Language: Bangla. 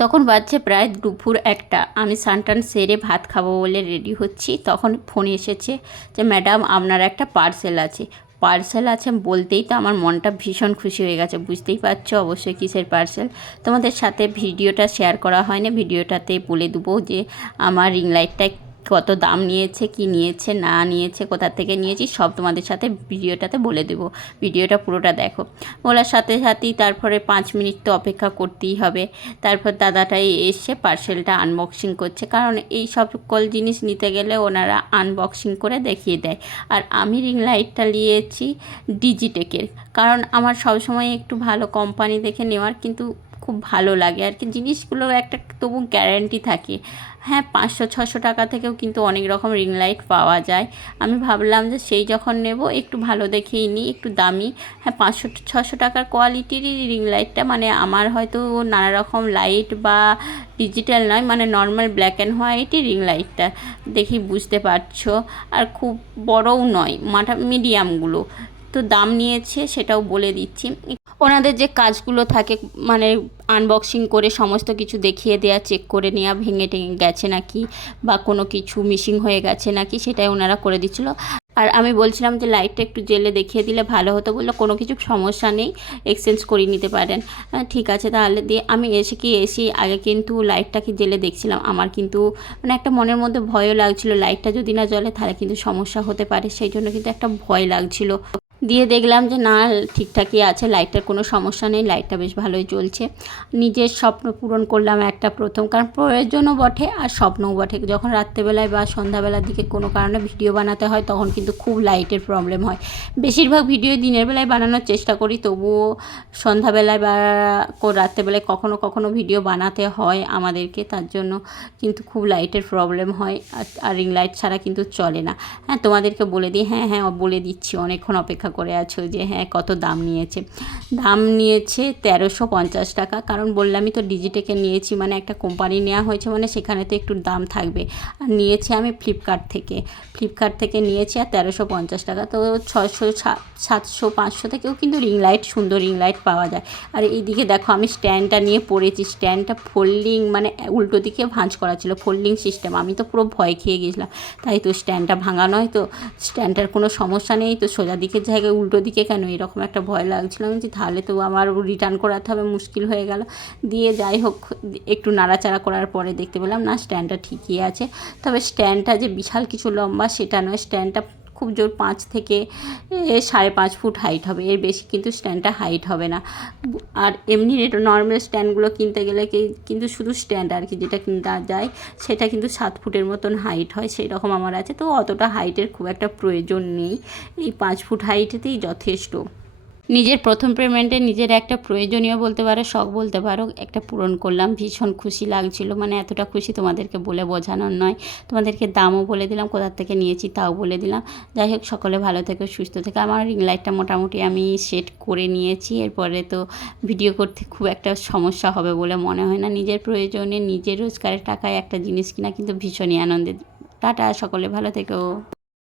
তখন বাজছে প্রায় দুপুর 1টা। আমি স্নান সেরে ভাত খাবো বলে রেডি হচ্ছি, তখন ফোন এসেছে যে ম্যাডাম আপনার একটা পার্সেল আছে। পার্সেল আছে বলতেই তো আমার মনটা ভীষণ খুশি হয়ে গেছে। বুঝতেই পারছো অবশ্যই কিসের পার্সেল। তোমাদের সাথে ভিডিওটা শেয়ার করা হয় না, ভিডিওটাতে বলে দেবো যে আমার রিং লাইটটা কত দাম নিয়েছে, কি নিয়েছে না নিয়েছে, কোথা থেকে নিয়েছি সব তোমাদের সাথে ভিডিওটাতে বলে দেবো। ভিডিওটা পুরোটা দেখো। বলার সাথে সাথেই তারপরে 5 মিনিট তো অপেক্ষা করতেই হবে। তারপর দাদাটাই এসে পার্সেলটা আনবক্সিং করছে, কারণ এই সকল জিনিস নিতে গেলে ওনারা আনবক্সিং করে দেখিয়ে দেয়। আর আমি রিং লাইটটা নিয়েছি ডিজিটেকের, কারণ আমার সবসময় একটু ভালো কোম্পানি দেখে নেওয়ার কিন্তু খুব ভালো লাগে আর কি। জিনিসগুলোর একটা তবু গ্যারান্টি থাকে। হ্যাঁ, 500-600 টাকা থেকেও কিন্তু অনেক রকম রিং লাইট পাওয়া যায়। আমি ভাবলাম যে সেই যখন নেব একটু ভালো দেখেই নিই, একটু দামি। হ্যাঁ, 500-600 টাকার কোয়ালিটিরই রিং লাইটটা, মানে আমার হয়তো নানা রকম লাইট বা ডিজিটাল নয়, মানে নর্মাল ব্ল্যাক অ্যান্ড হোয়াইটই রিং লাইটটা, দেখি বুঝতে পারছো। আর খুব বড়ও নয়, মিডিয়ামগুলো। তো দাম নিয়েছে সেটাও বলে দিচ্ছি। ওনাদের যে কাজগুলো থাকে, মানে আনবক্সিং করে সমস্ত কিছু দেখিয়ে দেওয়া, চেক করে নেওয়া, ভেঙে টেঙে গেছে নাকি বা কোনো কিছু মিসিং হয়ে গেছে নাকি, সেটাই ওনারা করে দিচ্ছিলো। আর আমি বলছিলাম যে লাইটটা একটু জেলে দেখিয়ে দিলে ভালো হতো। বললো কোনো কিছু সমস্যা নেই, এক্সচেঞ্জ করিয়ে নিতে পারেন। ঠিক আছে তাহলে দিয়ে আমি এসি আগে কিন্তু লাইটটাকে জেলে দেখছিলাম। আমার কিন্তু মানে একটা মনের মধ্যে ভয়ও লাগছিলো, লাইটটা যদি না জ্বলে তাহলে কিন্তু সমস্যা হতে পারে, সেই জন্য কিন্তু একটা ভয় লাগছিলো। দিয়ে দেখলাম যে না, ঠিকঠাকই আছে, লাইটটার কোনো সমস্যা নেই, লাইটটা বেশ ভালোই জ্বলছে। নিজের স্বপ্ন পূরণ করলাম একটা প্রথম, কারণ প্রয়োজনও বটে আর স্বপ্নও বটে। যখন রাত্রেবেলায় বা সন্ধ্যাবেলার দিকে কোনো কারণে ভিডিও বানাতে হয় তখন কিন্তু খুব লাইটের প্রবলেম হয়। বেশিরভাগ ভিডিও দিনের বেলায় বানানোর চেষ্টা করি, তবুও সন্ধ্যাবেলায় বা রাত্রেবেলায় কখনো কখনো ভিডিও বানাতে হয় আমাদেরকে, তার জন্য কিন্তু খুব লাইটের প্রবলেম হয়। আর রিং লাইট ছাড়া কিন্তু চলে না। হ্যাঁ, তোমাদেরকে বলে দিই, হ্যাঁ বলে দিচ্ছি, অনেকক্ষণ অপেক্ষা করে আছো যে হ্যাঁ কত দাম নিয়েছে। দাম নিয়েছে 1350 টাকা, কারণ বললামই তো ডিজিটেকে নিয়েছি, মানে একটা কোম্পানি নেওয়া হয়েছে, মানে সেখানে তো একটু দাম থাকবে। আর নিয়েছি আমি ফ্লিপকার্ট থেকে নিয়েছি, আর 1350 টাকা। তো 600, 700, 500 থেকেও কিন্তু রিং লাইট, সুন্দর রিং লাইট পাওয়া যায়। আর এইদিকে দেখো আমি স্ট্যান্ডটা নিয়ে পড়েছি। স্ট্যান্ডটা ফোল্ডিং, মানে উল্টো দিকে ভাঁজ করা ছিল, ফোল্ডিং সিস্টেম। আমি তো পুরো ভয় খেয়ে গেছিলাম, তাই তো স্ট্যান্ডটা ভাঙা নয় তো, স্ট্যান্ডটার কোনো সমস্যা নেই তো, সোজা দিকের জায়গায় উল্টো দিকে কেন, এরকম একটা ভয় লাগছিল। আমি যে তাহলে তো আমার রিটার্ন করাতে হবে, মুশকিল হয়ে গেল। দিয়ে যাই হোক একটু নাড়াচাড়া করার পরে দেখতে পেলাম না, স্ট্যান্ডটা ঠিকই আছে। তবে স্ট্যান্ডটা যে বিশাল কিছু লম্বা সেটা নয়, স্ট্যান্ডটা খুব জোর 5 থেকে 5.5 ফুট হাইট হবে, এর বেশি কিন্তু স্ট্যান্ডটা হাইট হবে না। আর এমনি নর্মাল স্ট্যান্ডগুলো কিনতে গেলে কিন্তু শুধু স্ট্যান্ড আর কি, যেটা কিনতে যায় সেটা কিন্তু 7 ফুটের মতন হাইট হয়, সেই রকম আমার আছে। তো অতটা হাইটের খুব একটা প্রয়োজন নেই, এই 5 ফুট হাইটেতেই যথেষ্ট। নিজের প্রথম পেমেন্টে নিজের একটা প্রয়োজনীয় বলতে পারো, শখ বলতে পারো, একটা পূরণ করলাম। ভীষণ খুশি লাগছিল, মানে এতটা খুশি তোমাদেরকে বলে বোঝানোর নয়। তোমাদেরকে দামও বলে দিলাম, কোথা থেকে নিয়েছি তাও বলে দিলাম। যাই হোক, সকলে ভালো থেকো, সুস্থ থেকো। আমার রিং লাইটটা মোটামুটি আমি সেট করে নিয়েছি, এরপরে তো ভিডিও করতে খুব একটা সমস্যা হবে বলে মনে হয় না। নিজের প্রয়োজনে নিজের রোজগারের টাকায় একটা জিনিস কিনা কিন্তু ভীষণই আনন্দের। টাটা, সকলে ভালো থেকো।